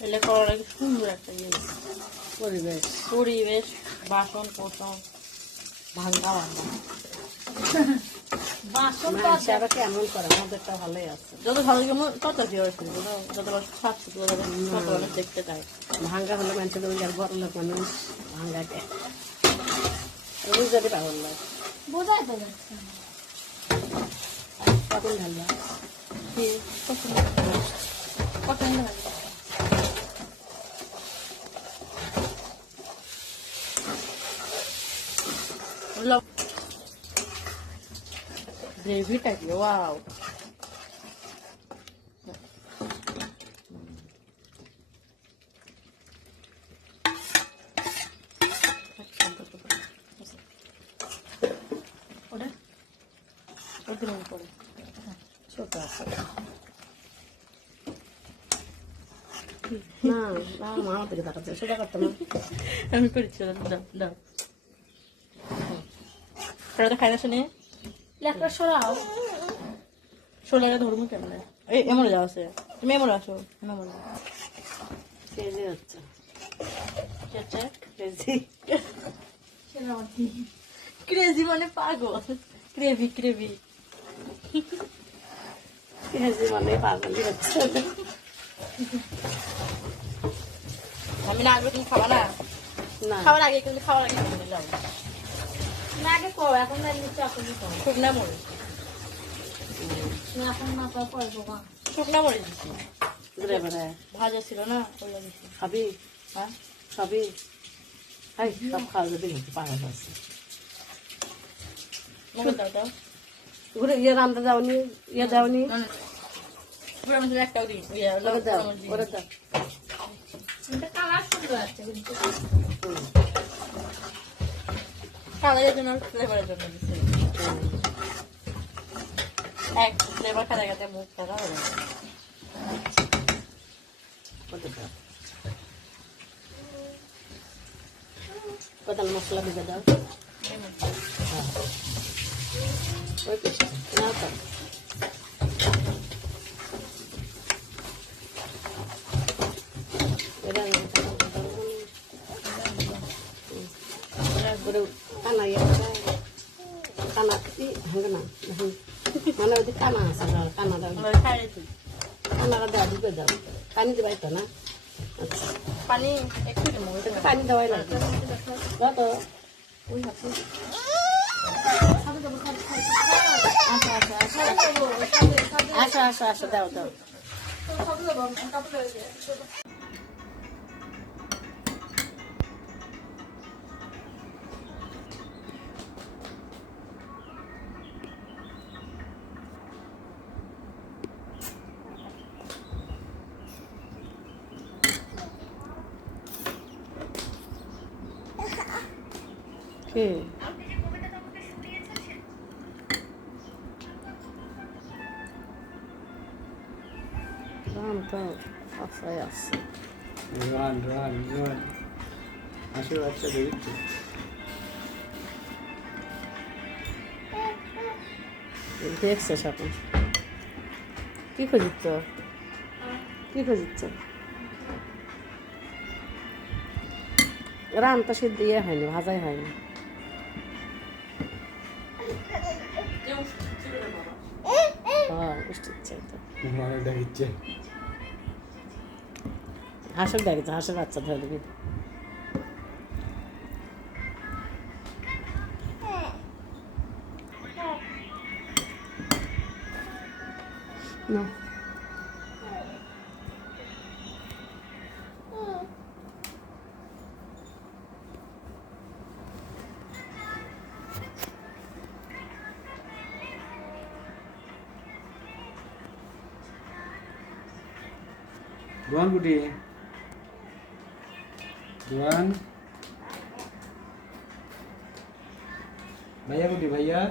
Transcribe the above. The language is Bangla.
এলে করার আগে সুন্দর একটা জিনিস পরিবেশ পরিবেশ বাসন কোসন ভাঙ্গা ভাঙ্গা বাসন তো আবার কেমন করে আমাদেরটা ভালোই আছে যত ভালো কেমন তত কি হয়েছে যত সাত তত মানুষ দেখতে চায় ভাঙ্গা হলে মানুষের আর বড় লোক মানুষ ভাঙ্গাকে বুঝতে পারল না বোঝাই তো যাচ্ছে কখন ঢালবা কি পছন্দ পছন্দ হয় গ্রেভিটা কি ওয়াও ওটা ওদের উপরে ছোট আছে না না মামা থেকে দেখাচ্ছে সেটা করতাম না আমি করেছি দাও দাও ওটা তো খাই না শুনে লেখা সরাও শোলাটা ধরবো কেমন এই এমন যাওয়া আছে তুমি এমন আসো এমন কেজি হচ্ছে আচ্ছা কেজি ক্রেজি মানে পাগল ক্রেভি ক্রেভি কেজি মানে পাগলি হচ্ছে আমি না আসবো তুমি খাবা না না খাওয়ার আগে কিন্তু খাওয়ার আগে কিনে নিলাম না আগে করো এখন না নিচে এখন করো শুকনা মরিচ এখন না তো করবো মা শুকনা মরিচ দিচ্ছি ঘুরে বেড়ায় ভাজা ছিল না ওই দিচ্ছি খাবি হ্যাঁ খাবি হাই সব খাওয়া যাবে কিন্তু পাগল আছে মনে দাও দাও ঘুরে ইয়ে রান্না যাওনি ইয়ে যাওনি পুরো আমাদের একটাও দিই ওরা দাও ওরা দাও এটা কালার সুন্দর আছে কিন্তু কালারের জন্য ফ্লেভারের জন্য দিচ্ছি এক ফ্লেভার খাতে খাতে মুখ খাওয়া হয়ে যাবে ওটা দাও কত মশলা দিতে দাও ওই তো নাও তো এটা করে কানা ইয়ে কানা কি হবে না মানে ওদের কানা আছে কানা দাও খাই তুই কানারা দাও দিতে দাও পানি দেবাই তো না আচ্ছা পানি একটু দেবো পানি দেওয়াই লাগবে কত ওই হাতে আসো আসো আসো দাও দাও কি রাম তো আশায় আছে রান রান রান আসো আচ্ছা দেখছি দেখছে সকাল কি খুঁজিচ্ছ কি খুঁজিচ্ছ রান তো সিদ্ধ ইয়ে হয়নি ভাজাই হয়নি হ্যাঁ মিষ্টি চাই তো মানে দেখিচ্ছে হাঁসের দেখেছে হাঁসের বাচ্চা ধরে দিবি না Duan Budi. Duan. Bayar Budi bayar.